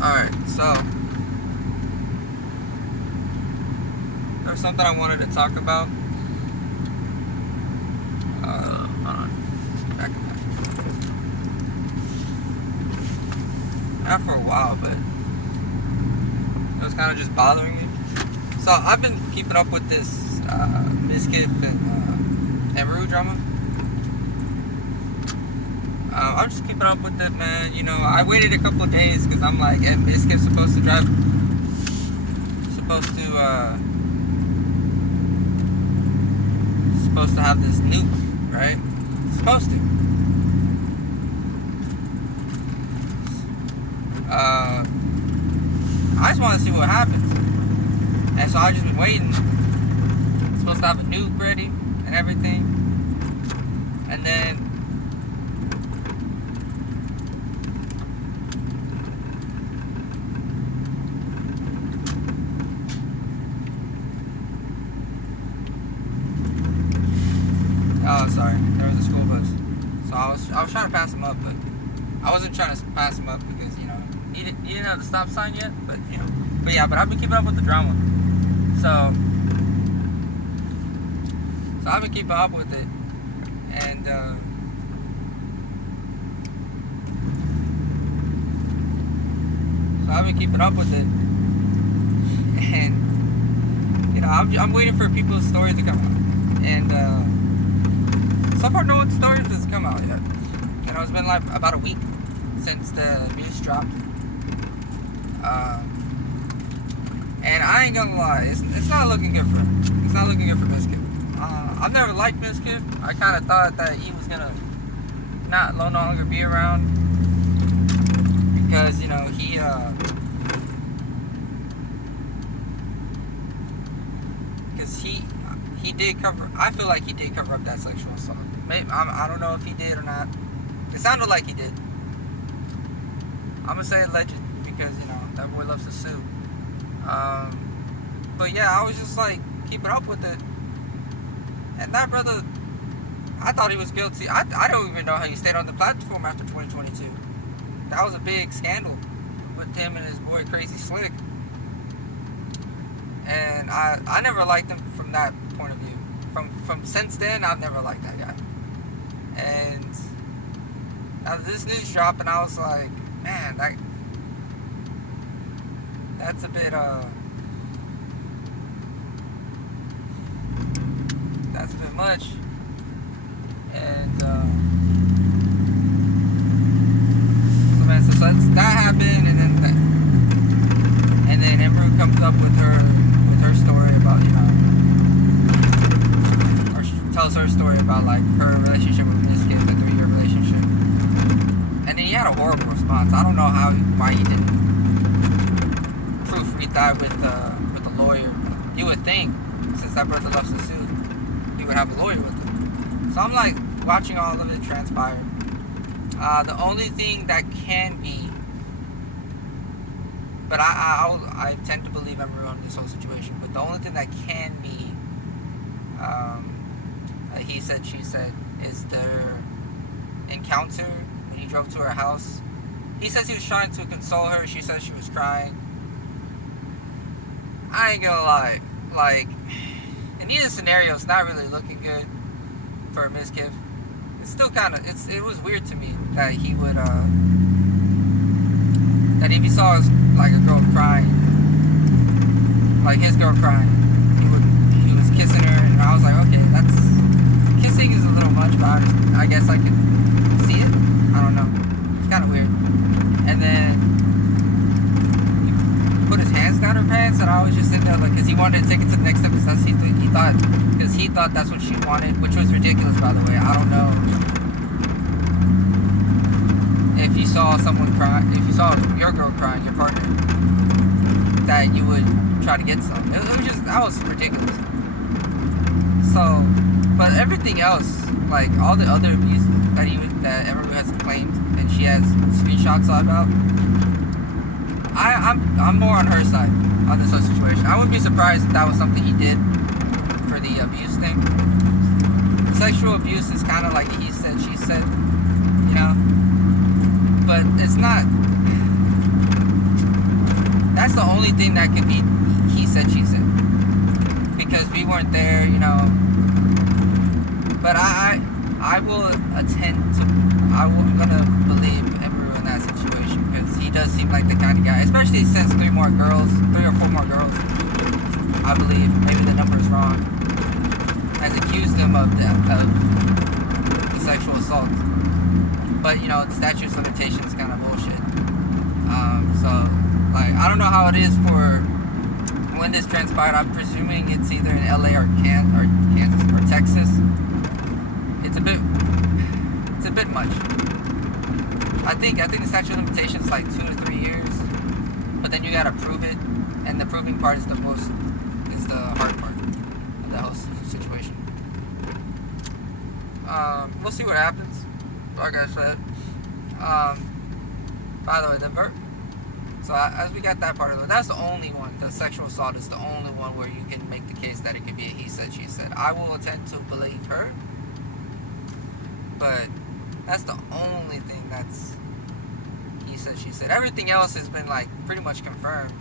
Alright, so there's something I wanted to talk about. Hold on. Back. Not for a while, but it was kind of just bothering me. So I've been keeping up with this Mizkif and Emiru drama. I'm just keeping up with it, man. You know, I waited a couple of days because I'm like, Mizkif's supposed to have this nuke, right? Supposed to. I just want to see what happens, and so I've just been waiting. It's supposed to have a nuke ready and everything, and then oh, sorry, there was a school bus. So I was trying to pass him up, but I wasn't trying to pass him up because, you know, he didn't have the stop sign yet. But, you know, but I've been keeping up with the drama. So I've been keeping up with it, and so I've been keeping up with it, and you know, I'm waiting for people's stories to come out, and so far, no one's stories has come out yet. You know, it's been like about a week since the news dropped. And I ain't gonna lie, it's not looking good for him. It's not looking good for Mizkif. I've never liked Mizkif. I kind of thought that he was gonna no longer be around because, you know, he did cover. I feel like he did cover up that sexual assault. Maybe I don't know if he did or not. It sounded like he did. I'm gonna say alleged because, you know, that boy loves to sue. But yeah, I was just like keeping up with it, and that brother, I thought he was guilty. I don't even know how he stayed on the platform after 2022. That was a big scandal with him and his boy Crazy Slick, and I never liked him from that point of view. From since then, I've never liked that guy. And now this news dropped, and I was like, man, that's a bit that's a bit much. And so man, so that happened, and then Emiru comes up with her story about, you know, or she tells her story about like her relationship with Mizkif, the 3-year relationship, and then he had a horrible response. I don't know why he didn't proofread that with a lawyer. You would think, since that brother loves to sue, he would have a lawyer with him. So I'm like watching all of it transpire. The only thing that can be, but I tend to believe Emiru on this whole situation, but the only thing that can be, he said, she said, is their encounter when he drove to her house. He says he was trying to console her. She says she was crying. I ain't gonna lie, like, in either scenario, it's not really looking good for Mizkif. It's still kind of, it was weird to me that he would, that if he saw like a girl crying, like his girl crying, he was kissing her, and I was like, okay, kissing is a little much, but I guess I could see it. I don't know. It's kind of weird. And then he put his hands down her pants, and I was just sitting there like, because he wanted to take it to the next step, because he thought that's what she wanted, which was ridiculous, by the way. I don't know if you saw someone cry, if you saw your girl crying, your partner, that you would try to get some. It was just, that was ridiculous. So, but everything else, like all the other abuse that Emiru has claimed, and she has screenshots about, I'm more on her side on this whole situation. I wouldn't be surprised if that was something he did for the abuse thing. Sexual abuse is kind of like he said, she said, you know, but it's not. that's the only thing that could be he said, she said. Because we weren't there, you know. But I will I'm gonna believe Emiru in that situation, because he does seem like the kind of guy, especially since 3 or 4 more girls, I believe, maybe the number's wrong, has accused him of the sexual assault. But, you know, the statute of limitations is kind of bullshit. So, like, I don't know how it is for when this transpired. I'm presuming it's either in LA or Kansas or Texas. It's a bit much. I think the statute of limitations is like 2 to 3 years, but then you gotta prove it, and the proving part is the hard part of the whole situation. We'll see what happens. Like I said. By the way, so as we got that part of it, that's the only one. The sexual assault is the only one where you can make the case that it could be a he said, she said. I will attempt to believe her, but that's the only thing that's he said, she said. Everything else has been like pretty much confirmed.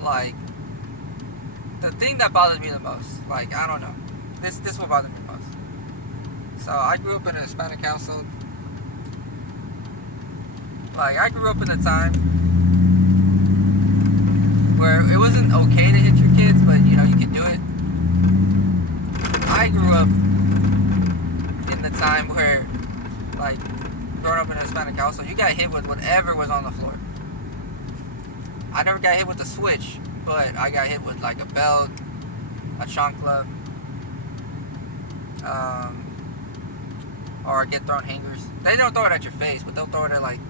Like, the thing that bothers me the most, like, I don't know, this will bother me the most. So I grew up in a Hispanic household. Like, I grew up in a time where it wasn't okay to hit your kids, but, you know, you could do it. I grew up in the time where, like, growing up in a Hispanic household, you got hit with whatever was on the floor. I never got hit with a switch, but I got hit with, like, a belt, a chancla, or get thrown hangers. They don't throw it at your face, but they'll throw it at, like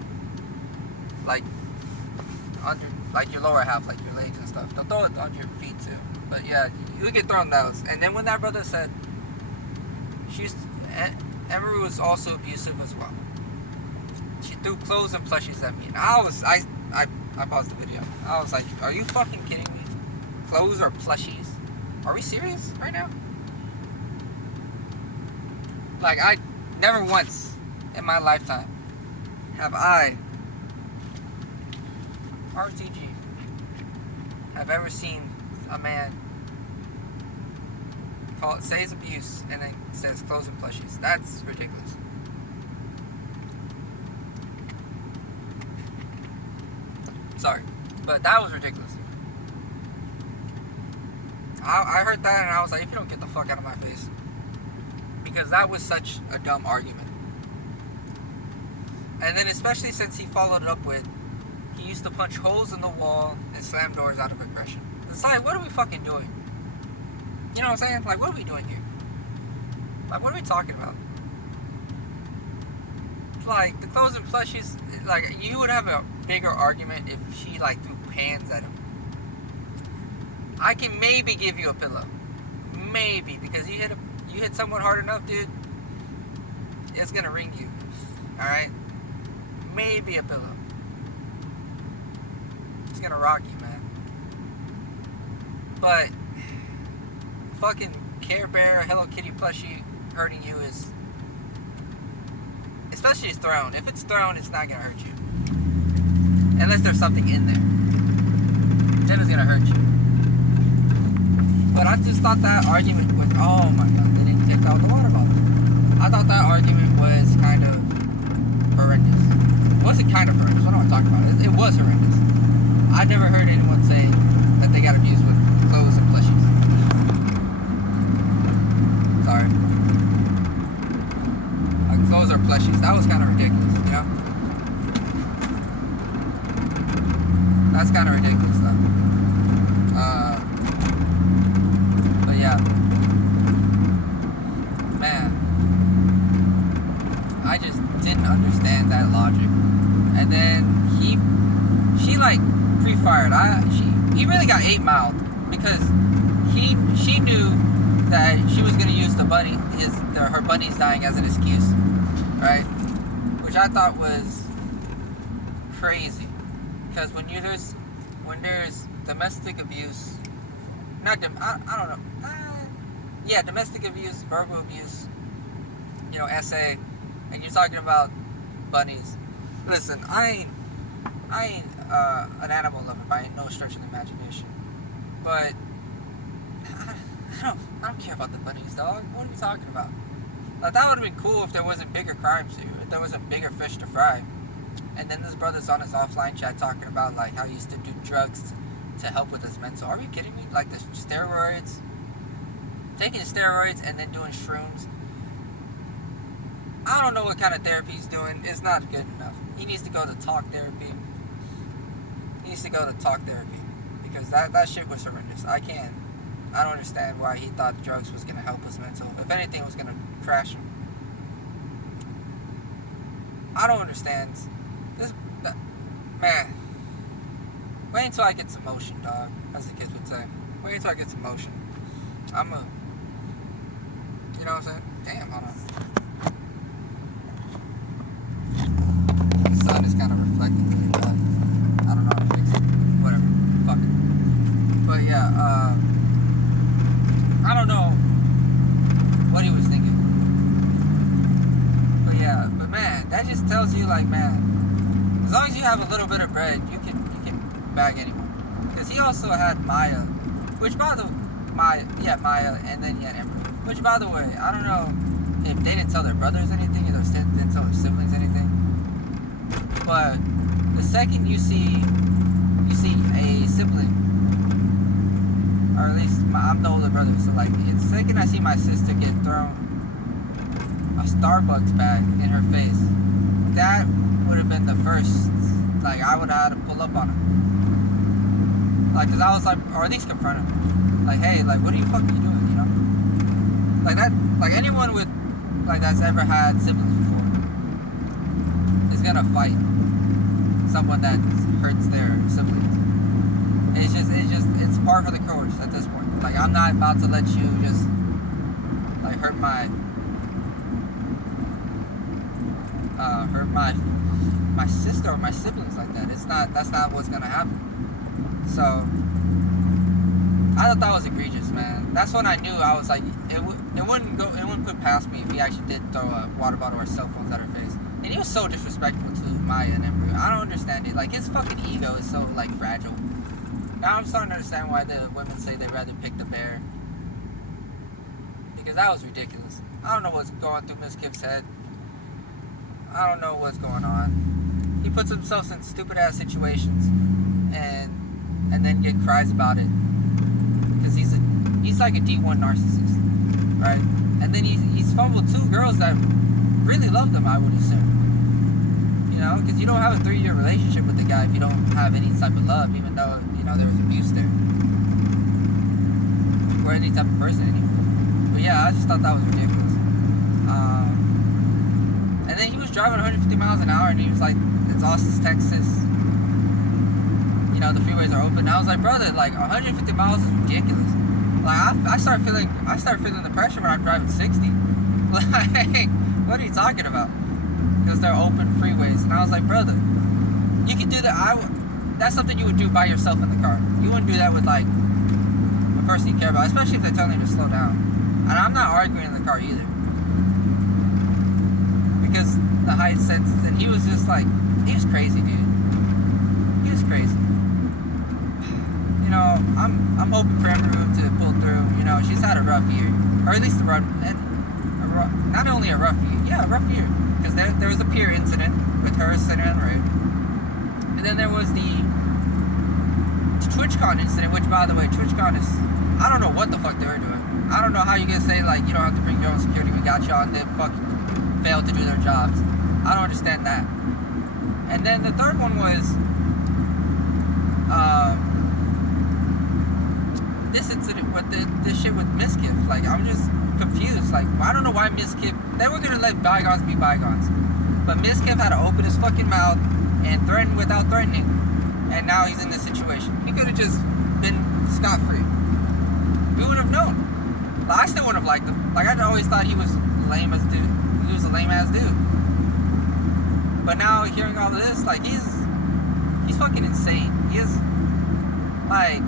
under, like, your lower half, like your legs and stuff. They'll throw it on your feet too. But yeah, you get thrown those. And then when that brother said, Emiru was also abusive as well. She threw clothes and plushies at me, and I paused the video. I was like, are you fucking kidding me? Clothes or plushies? Are we serious right now? Like, I never once in my lifetime have I, RTG, have ever seen a man say it's abuse and then says clothes and plushies. That's ridiculous. Sorry, but that was ridiculous. I heard that and I was like, if you don't get the fuck out of my face. Because that was such a dumb argument. And then especially since he followed it up with, he used to punch holes in the wall and slam doors out of aggression. It's like, what are we fucking doing? You know what I'm saying? Like, what are we doing here? Like, what are we talking about? Like, the clothes and plushies, like, you would have a bigger argument if she, like, threw pans at him. I can maybe give you a pillow. Maybe, because you hit someone hard enough, dude, it's gonna ring you. Alright? Maybe a pillow. It's gonna rock you, man. But fucking Care Bear, Hello Kitty plushie hurting you is, especially if it's thrown. If it's thrown, it's not gonna hurt you. Unless there's something in there. Then it's gonna hurt you. But I just thought that argument was, oh my god, they didn't take out the water bottle. I thought that argument was kind of horrendous. It wasn't kind of horrendous, what am I talking about? It was horrendous. I never heard anyone say that they got abused with clothes and plushies. Sorry. Like, clothes or plushies, that was kind of ridiculous, you know? That's kind of ridiculous stuff. But yeah. Man. I just didn't understand that logic. And then she like pre-fired. He really got 8-miled because she knew that she was gonna use her bunnies dying as an excuse, right? Which I thought was crazy, because when there's domestic abuse, I don't know, yeah, domestic abuse, verbal abuse, you know, SA, and you're talking about bunnies, Listen, I ain't an animal lover by no stretch of the imagination. But I don't care about the bunnies, dog. What are you talking about? Like, that would have been cool if there wasn't bigger crimes here, if there wasn't bigger fish to fry. And then this brother's on his offline chat talking about like how he used to do drugs to help with his mental. Are you kidding me? Like the steroids, taking steroids and then doing shrooms. I don't know what kind of therapy he's doing. It's not good enough. He needs to go to talk therapy. Because that shit was horrendous. I don't understand why he thought drugs was gonna help his mental. If anything, it was gonna crash him. I don't understand. Man, wait until I get some motion, dog, as the kids would say. Wait until I get some motion. You know what I'm saying? Damn, hold on. The sun is kind of reflecting to me, but I don't know how to fix it. Whatever, fuck it. But yeah, I don't know what he was thinking. But yeah, man, that just tells you, like, man, as long as you have a little bit of bread, you can bag anyone. Because he also had Maya, Maya, and then he had Emiru. Which, by the way, I don't know if they didn't tell their brothers anything, or they didn't tell their siblings anything. But the second you see a sibling, or at least I'm the older brother, so like the second I see my sister get thrown a Starbucks bag in her face, that would have been the first, like, I would have had to pull up on him. Like, cause I was like, or at least confront him. Like, hey, like, what are you fucking doing, you know? Like that, like anyone with, like, that's ever had siblings before is gonna fight someone that hurts their siblings. It's par for the course at this point. Like, I'm not about to let you just, like, hurt my sister or my siblings like that. That's not what's gonna happen. So I thought that was egregious, man. That's when I knew. I was like, it wouldn't put past me if he actually did throw a water bottle or cell phones at her face. And he was so disrespectful to Maya and Emiru. I don't understand it. Like, his fucking ego is so, like, fragile. Now I'm starting to understand why the women say they'd rather pick the bear. Because that was ridiculous. I don't know what's going through Mizkif's head. I don't know what's going on. He puts himself in stupid ass situations and then cries about it. Because he's like a D1 narcissist, right? And then he's fumbled 2 girls that really love them, I would assume. You know, because you don't have a 3-year relationship with the guy if you don't have any type of love, even though, you know, there was abuse there. Or any type of person, anyway. But yeah, I just thought that was ridiculous. And then he was driving 150 miles an hour, and he was like, it's Austin, Texas. You know, the freeways are open. And I was like, brother, like, 150 miles is ridiculous. Like, I start feeling the pressure when I'm driving 60. Like, what are you talking about? Because they're open freeways. And I was like, brother, you can do that. That's something you would do by yourself in the car. You wouldn't do that with, like, a person you care about, especially if they're telling you to slow down. And I'm not arguing in the car either. Because the height senses, and he was just like, he was crazy, dude. He was crazy. You know, I'm hoping for Emiru to pull through. You know, she's had a rough year, or at least not only a rough year, a rough year. Because there was a pier incident with her sitting on the road, and then there was the TwitchCon incident, which, by the way, TwitchCon is, I don't know what the fuck they were doing. I don't know how you can say, like, you don't have to bring your own security, we got y'all, and they fucking failed to do their jobs. I don't understand that. And then the third one was this incident with this shit with Mizkif. Like, I'm just confused. Like, I don't know why Mizkif, they were gonna let bygones be bygones, but Mizkif had to open his fucking mouth and threaten without threatening, and now he's in this situation. He could have just been scot-free. We would have known. Like, I still wouldn't have liked him. Like, I always thought he was lame as dude. He was a lame ass dude. But now hearing all of this, like, he's fucking insane. He is, like,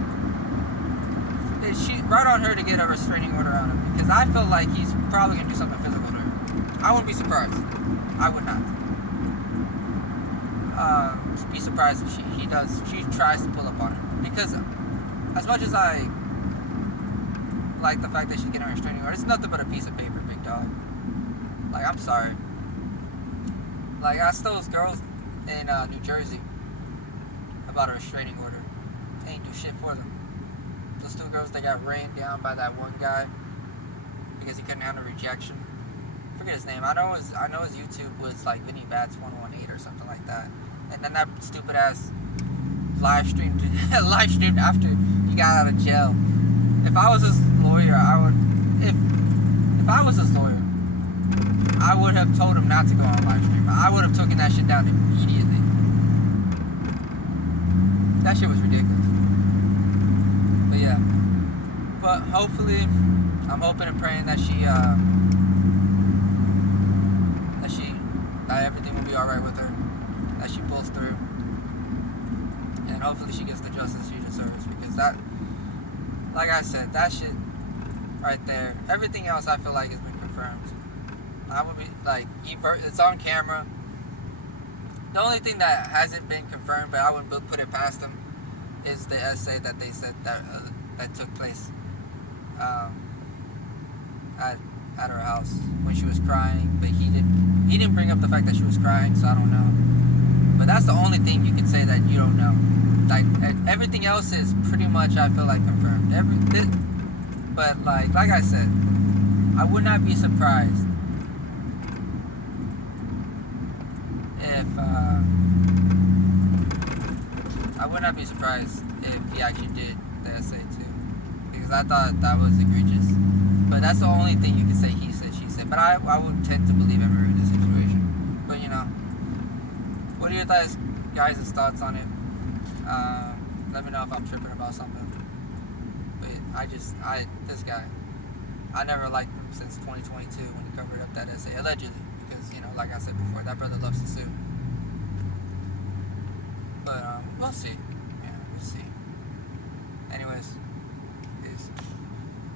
right on her to get a restraining order on him, because I feel like he's probably gonna do something physical to her. I wouldn't be surprised. I would not. be surprised if she tries to pull up on him. Because as much as I like the fact that she's getting a restraining order, it's nothing but a piece of paper, big dog. Like, I'm sorry. Like, I asked those girls in New Jersey about a restraining order. They ain't do shit for them. Those 2 girls, they got rained down by that one guy because he couldn't handle rejection. I forget his name. I know his YouTube was like Vinny Bats 118 or something like that. And then that stupid ass live streamed after he got out of jail. If I was his lawyer, if I was his lawyer, I would have told him not to go on live stream. I would have taken that shit down immediately. That shit was ridiculous. But yeah. But hopefully, I'm hoping and praying that that everything will be alright with her. That she pulls through. And hopefully she gets the justice she deserves. Because that, like I said, that shit right there, everything else I feel like has been confirmed. I would be like, it's on camera. The only thing that hasn't been confirmed, but I wouldn't put it past them, is the essay that they said that took place at her house when she was crying. But he didn't bring up the fact that she was crying, so I don't know. But that's the only thing you can say that you don't know. Like, everything else is pretty much, I feel like, confirmed. But like I said, I would not be surprised if he actually did the essay too, because I thought that was egregious. But that's the only thing you can say. He said, she said. But I would tend to believe Emiru in this situation. But what are your guys' thoughts on it? Let me know if I'm tripping about something. But this guy, I never liked him since 2022 when he covered up that essay, allegedly, because, like I said before, that brother loves to sue. But, we'll see. Yeah, we'll see. Anyways,